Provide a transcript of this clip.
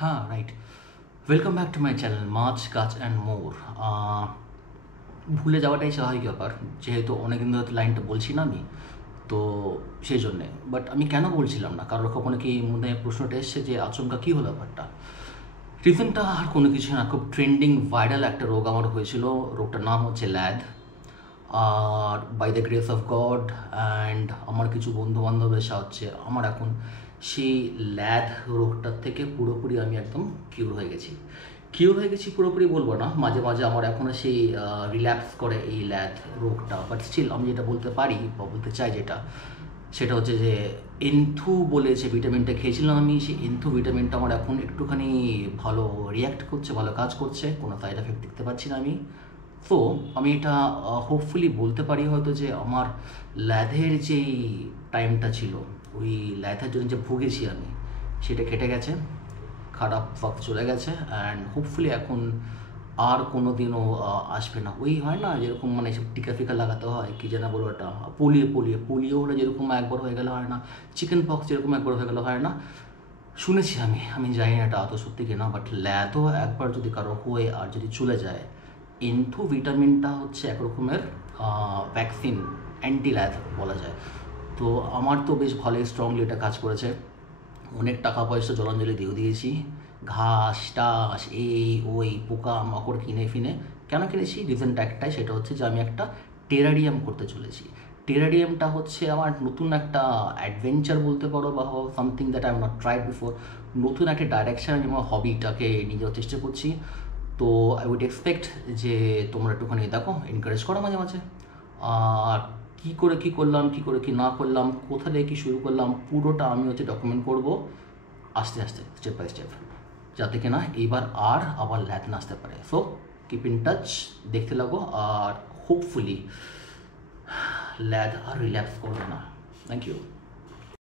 হ্যাঁ, right. Welcome back to my channel Machh Gachh and মোর। ভুলে যাওয়াটাই স্বাভাবিক ব্যাপার, যেহেতু অনেকদিন ধরে লাইনটা বলছি না আমি, তো সেই জন্যে। বাট আমি কেন বলছিলাম না, কারোর কখনো কি মনে প্রশ্নটা এসছে যে আচমকা কী হলো ব্যাপারটা? রিজনটা আর কোনো কিছু না, খুব ট্রেন্ডিং ভাইরাল একটা রোগ আমার হয়েছিল। রোগটার নাম হচ্ছে ল্যাদ। আর by the grace of God and আমার কিছু বন্ধুবান্ধবের সাহায্যে আমার এখন সেই ল্যাদ রোগটার থেকে পুরোপুরি আমি একদম কিউর হয়ে গেছি পুরোপুরি বলবো না, মাঝে মাঝে আমার এখনও সেই রিল্যাপস করে এই ল্যাদ রোগটা। বাট স্টিল আমি যেটা বলতে পারি বা বলতে চাই সেটা হচ্ছে যে এন্থু বলে যে ভিটামিনটা খেয়েছিলাম আমি, সেই এন্থু ভিটামিনটা আমার এখন একটুখানি ভালো রিয়্যাক্ট করছে, ভালো কাজ করছে, কোনো সাইড এফেক্ট দেখতে পাচ্ছি না আমি। তো আমি এটা হোপফুলি বলতে পারি হয়তো যে আমার ল্যাধের যেই টাইমটা ছিল, ওই ল্যাধের জন্য যে ভুগেছি আমি, সেটা কেটে গেছে, খারাপ ওয়াক্ত চলে গেছে। অ্যান্ড হোপফুলি এখন আর কোনো দিনও আসবে না। ওই হয় না যেরকম, মানে সব টিকা ফিকা লাগাতে হয়, কি যেন বলো ওটা, পোলিও হলে যেরকম একবার হয়ে গেলে হয় না, চিকেন পক্স যেরকম একবার হয়ে গেলে হয় না, শুনেছি আমি জানি না এটা অত সত্যি কিনা, বাট ল্যাদও একবার যদি কারো হয়ে আর যদি চলে যায়, এন্থু ভিটামিনটা হচ্ছে এক রকমের ভ্যাকসিন, অ্যান্টি ল্যাদ বলা যায়। তো আমার তো বেশ ভালোই স্ট্রংলি এটা কাজ করেছে। অনেক টাকা পয়সা জলাঞ্জলি দিয়েছি, ঘাস টাস এই ওই পোকা মাকড় কিনে ফিনে। কেন কিনেছি? রিজনটা একটাই, সেটা হচ্ছে যে আমি একটা টেরারিয়াম করতে চলেছি। টেরারিয়ামটা হচ্ছে আমার নতুন একটা অ্যাডভেঞ্চার বলতে পারো, বা something that I have not tried before. নতুন একটা ডাইরেকশান আমি আমার হবিটাকে নিয়ে যাওয়ার চেষ্টা করছি। তো আই উইড এক্সপেক্ট যে তোমরা একটুখানি দেখো, এনকারেজ করো মাঝে মাঝে। আর কী করে কী করলাম, কী করে কী না করলাম, কোথা থেকে কী শুরু করলাম, পুরোটা আমি ডকুমেন্ট করবো আস্তে আস্তে, স্টেপ বাই স্টেপ, যাতে কিনা এইবার আর আবার ল্যাদ না আসতে পারে। সো কিপ ইন টাচ, দেখতে লাগো, আর হোপফুলি ল্যাদ আর রিল্যাক্স করবে না। Thank you.